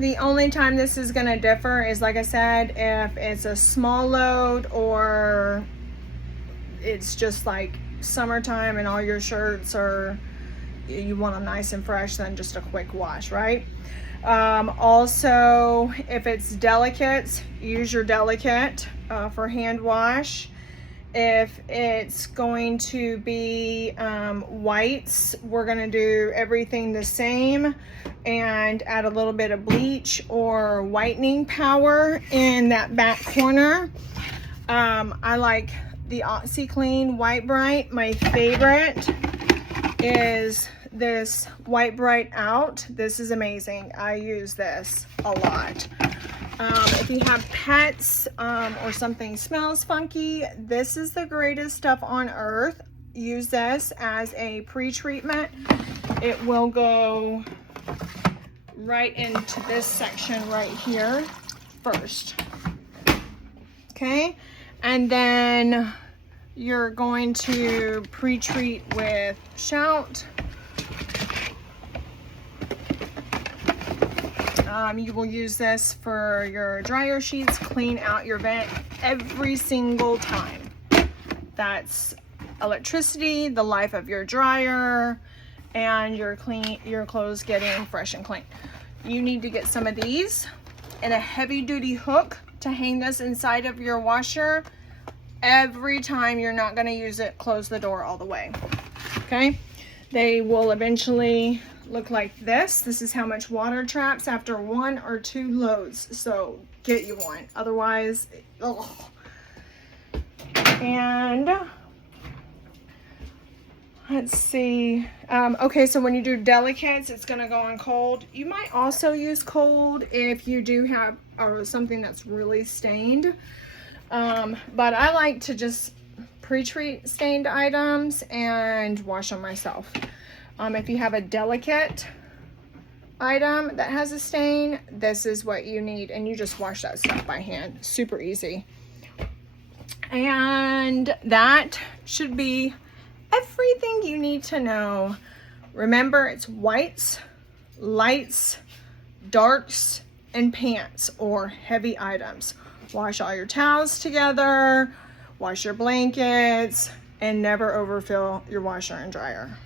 The only time this is going to differ is, like I said, if it's a small load or it's just like summertime and all your shirts are, you want them nice and fresh, then just a quick wash, right? Also, if it's delicates, use your delicate for hand wash. If it's going to be whites, we're going to do everything the same and add a little bit of bleach or whitening power in that back corner. I like the OxiClean White Bright. My favorite is this White Bright Out. This is amazing. I use this a lot. If you have pets or something smells funky, this is the greatest stuff on earth. Use this as a pre-treatment. It will go right into this section right here first. Okay, and then you're going to pre-treat with Shout. You will use this for your dryer sheets, clean out your vent every single time. That's electricity, the life of your dryer, and your clothes getting fresh and clean. You need to get some of these and a heavy duty hook to hang this inside of your washer. Every time you're not going to use it, close the door all the way. Okay? They will eventually look like this. This is how much water traps after 1 or 2 loads. So get you one. Otherwise, ugh. And let's see. Okay, so when you do delicates, it's going to go on cold. You might also use cold if you do have something that's really stained. But I like to just pre-treat stained items and wash them myself. If you have a delicate item that has a stain, this is what you need, and you just wash that stuff by hand. Super easy. And that should be everything you need to know. Remember, it's whites, lights, darks, and pants or heavy items. Wash all your towels together, wash your blankets, and never overfill your washer and dryer.